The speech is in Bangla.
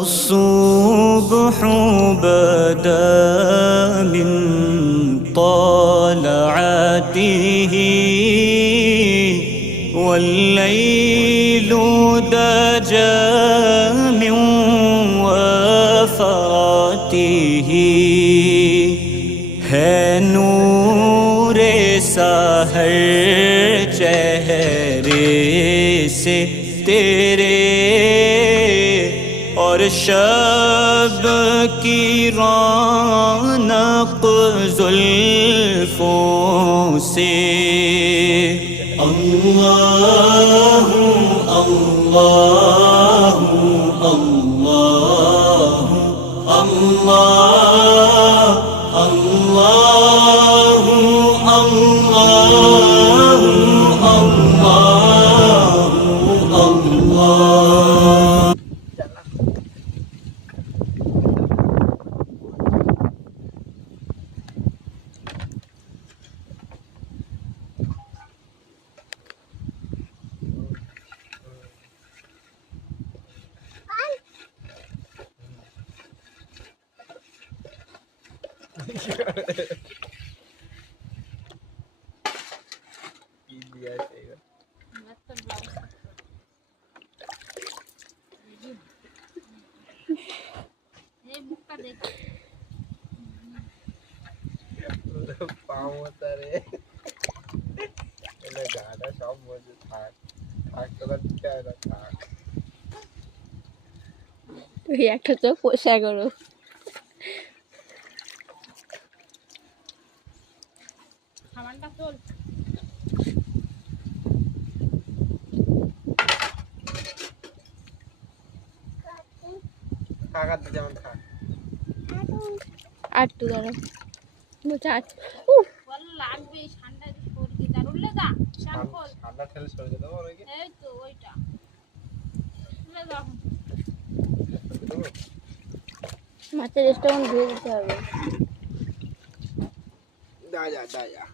الصبح بدا من طلعته والليل دجى من وفراته ہے نور سحر چہرے سے تیرے اور شب کی رونق زلفوں سے اللہ اللہ اللہ اللہ اللہ اللہ اللہ তুই একটা চোখ পোষা করো খাবারটা চল কাকাতে যেমন খা আর তুই দাঁড়া মোটা ভালো লাগবে ঠান্ডা সরকে দাঁড় উঠলে যা শ্যাম্পল ঠান্ডা ঠেলে সরে দেবো আর ওইকে এই তো ওইটা উঠলে যা মাছের রেস্টুরেন্ট ধুয়ে দিতে হবে যা যা যা যা